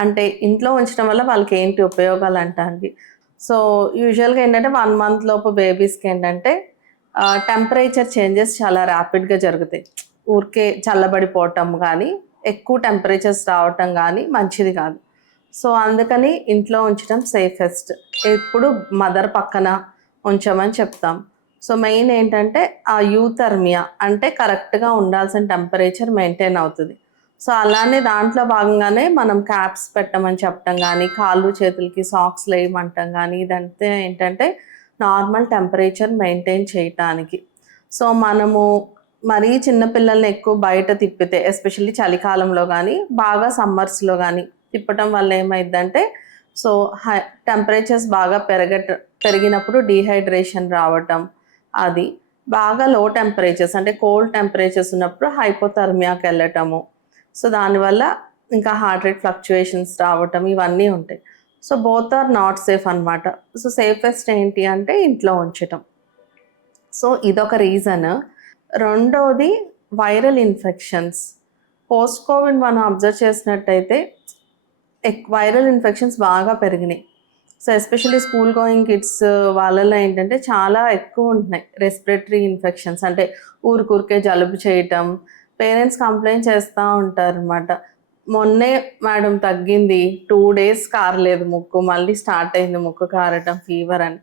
అంటే ఇంట్లో ఉంచడం వల్ల వాళ్ళకి ఏంటి ఉపయోగాలు అంటానికి. సో, యూజువల్‌గా ఏంటంటే 1 మంత్ లోపు బేబీస్‌కి ఏంటంటే టెంపరేచర్ చేంజెస్ చాలా ర్యాపిడ్‌గా జరుగుతాయి. ఊరికే చల్లబడిపోవటం గానీ, ఎక్కువ టెంపరేచర్స్ రావటం గానీ మంచిది కాదు. సో, అందుకని ఇంట్లో ఉంచడం సేఫెస్ట్. ఎప్పుడు మదర్ పక్కన ఉంచమని చెప్తాం. సో, మెయిన్ ఏంటంటే ఆ యూథర్మియా అంటే కరెక్ట్‌గా ఉండాల్సిన టెంపరేచర్ మెయింటైన్ అవుతది. సో, అలానే దాంట్లో భాగంగానే మనం క్యాప్స్ పెట్టమని చెప్పటం గానీ, కాళ్ళు, చేతులకి సాక్స్‌లేయమంటం గానీ, ఇదంతా ఏంటంటే నార్మల్ టెంపరేచర్ మెయింటైన్ చేయటానికి. సో, మనము మరీ చిన్న పిల్లల్ని ఎక్కువ బయట తిప్పితే ఎస్పెషల్లీ చలికాలంలో గానీ, బాగా సమ్మర్స్‌లో గానీ తిప్పటం వల్ల ఏమైద్దంటే సో, టెంపరేచర్స్ బాగా పెరిగినప్పుడు డీహైడ్రేషన్ రావటం అది. బాగా లో టెంపరేచర్స్ అంటే కోల్డ్ టెంపరేచర్స్ ఉన్నప్పుడు హైపోథర్మియాకెళ్ళటము. సో, దానివల్ల ఇంకా హార్ట్ రేట్ ఫ్లక్చుయేషన్స్ రావటం ఇవన్నీ ఉంటాయి. So, both are not safe అనమాట. సో, సేఫెస్ట్ ఏంటి అంటే ఇంట్లో ఉంచటం. సో, ఇదొక రీజన్. రెండోది వైరల్ ఇన్ఫెక్షన్స్. పోస్ట్ కోవిడ్ మనం అబ్జర్వ్ చేసినట్టయితే వైరల్ ఇన్ఫెక్షన్స్ బాగా పెరిగినాయి. So, especially school going kids వాళ్ళలో ఏంటంటే చాలా ఎక్కువ ఉంటున్నాయి రెస్పిరేటరీ ఇన్ఫెక్షన్స్. అంటే ఊరికే జలుబు చేయటం, పేరెంట్స్ కంప్లెయింట్ చేస్తా ఉంటారనమాట. మొన్నే మేడం తగ్గింది, 2 డేస్ కారలేదు ముక్కు, మళ్ళీ స్టార్ట్ అయింది ముక్కు కారటం, ఫీవర్ అని.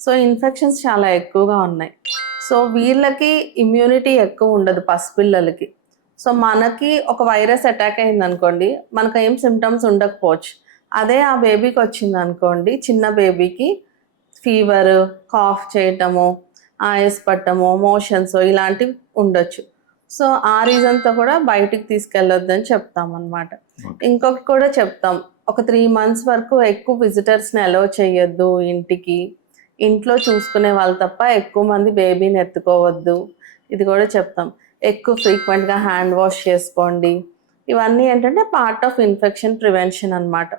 సో, ఇన్ఫెక్షన్స్ చాలా ఎక్కువగా ఉన్నాయి. సో, వీళ్ళకి ఇమ్యూనిటీ ఎక్కువ ఉండదు పసిపిల్లలకి. సో, మనకి ఒక వైరస్ అటాక్ అయిందనుకోండి, మనకేం సింప్టమ్స్ ఉండకపోవచ్చు. అదే ఆ బేబీకొచ్చిందనుకోండి, చిన్న బేబీకి ఫీవర్, కాఫ్ చేయటము, ఆయాస పట్టము, మోషన్స్ ఇలాంటివి ఉండొచ్చు. సో, ఆ రీజన్‌తో కూడా బయటికి తీసుకెళ్ళొద్దని చెప్తామనమాట. ఓకే. ఇంకొకటి కూడా చెప్తాం. ఒక 3 మంత్స్ వరకు ఎక్కువ విజిటర్స్‌ని అలో చేయొద్దు ఇంటికి. ఇంట్లో చూసుకునే వాళ్ళు తప్ప ఎక్కువ మంది బేబీని ఎత్తుకోవద్దు. ఇది కూడా చెప్తాం. ఎక్కువ ఫ్రీక్వెంట్‌గా హ్యాండ్ వాష్ చేసుకోండి. ఇవన్నీ ఏంటంటే పార్ట్ ఆఫ్ ఇన్ఫెక్షన్ ప్రివెన్షన్ అనమాట.